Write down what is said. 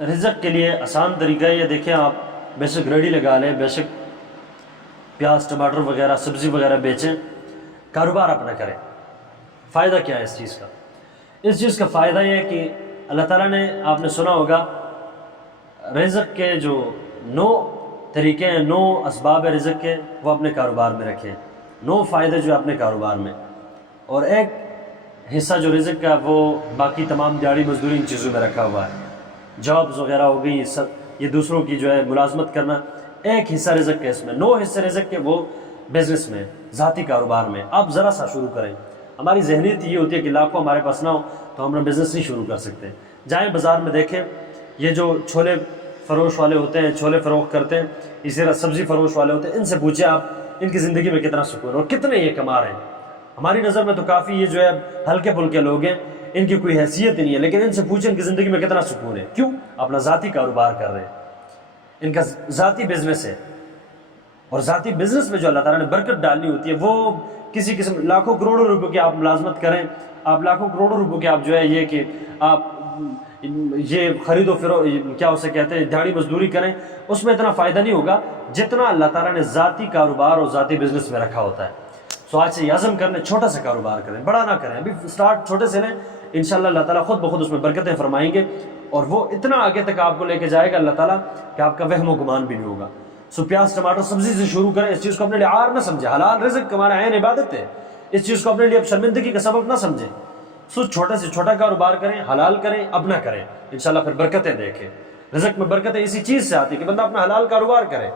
رزق کے لیے آسان طریقہ یہ دیکھیں، آپ بیشک ریڈی لگا لیں، بیشک پیاز ٹماٹر وغیرہ سبزی وغیرہ بیچیں، کاروبار اپنا کریں۔ فائدہ کیا ہے اس چیز کا؟ اس چیز کا فائدہ یہ ہے کہ اللہ تعالیٰ نے، آپ نے سنا ہوگا، رزق کے جو 9 طریقے ہیں، 9 اسباب رزق کے، وہ اپنے کاروبار میں رکھیں، 9 فائدے جو اپنے کاروبار میں، اور ایک حصہ جو رزق کا وہ باقی تمام دیہڑی مزدوری ان چیزوں میں رکھا ہوا ہے، جابز وغیرہ ہو گئی، یہ دوسروں کی جو ہے ملازمت کرنا، ایک حصہ رزق کے اس میں، 9 حصے رزق کے وہ بزنس میں، ذاتی کاروبار میں۔ آپ ذرا سا شروع کریں۔ ہماری ذہنیت یہ ہوتی ہے کہ لاکھوں ہمارے پاس نہ ہو تو ہم بزنس نہیں شروع کر سکتے۔ جائیں بازار میں دیکھیں، یہ جو چھولے فروش والے ہوتے ہیں، چھولے فروخت کرتے ہیں، اسی طرح سبزی فروش والے ہوتے ہیں، ان سے پوچھیں آپ ان کی زندگی میں کتنا سکون ہے اور کتنے یہ کما رہے ہیں۔ ہماری نظر میں تو کافی یہ جو ہے ہلکے پھلکے لوگ ہیں، ان کی کوئی حیثیت ہی نہیں ہے، لیکن ان سے پوچھیں ان کی زندگی میں کتنا سکون ہے۔ کیوں؟ اپنا ذاتی کاروبار کر رہے ہیں، ان کا ذاتی بزنس ہے، اور ذاتی بزنس میں جو اللہ تعالیٰ نے برکت ڈالنی ہوتی ہے وہ کسی قسم لاکھوں کروڑوں روپے کی آپ ملازمت کریں، آپ لاکھوں کروڑوں روپے کے آپ جو ہے یہ کہ آپ یہ خرید و فروخت کیا اسے کہتے ہیں دیہڑی مزدوری کریں، اس میں اتنا فائدہ نہیں ہوگا جتنا اللہ تعالیٰ نے ذاتی کاروبار اور ذاتی بزنس میں رکھا ہوتا ہے۔ سو آج سے یہ عزم کر لیں، چھوٹا سا کاروبار کریں، بڑا نہ کریں، ابھی سٹارٹ چھوٹے سے لیں، انشاءاللہ اللہ تعالیٰ خود بخود اس میں برکتیں فرمائیں گے، اور وہ اتنا آگے تک آپ کو لے کے جائے گا اللہ تعالیٰ کہ آپ کا وہم و گمان بھی نہیں ہوگا۔ سو پیاز ٹماٹر سبزی سے شروع کریں، اس چیز کو اپنے لیے عار نہ سمجھیں، حلال رزق ہمارا عین عبادت ہے، اس چیز کو اپنے لیے اب شرمندگی کا سبب نہ سمجھیں۔ سو چھوٹے سے چھوٹا کاروبار کریں، حلال کریں، اپنا کریں، انشاءاللہ پھر برکتیں دیکھیں۔ رزق میں برکتیں اسی چیز سے آتی ہے کہ بندہ اپنا حلال کاروبار کرے۔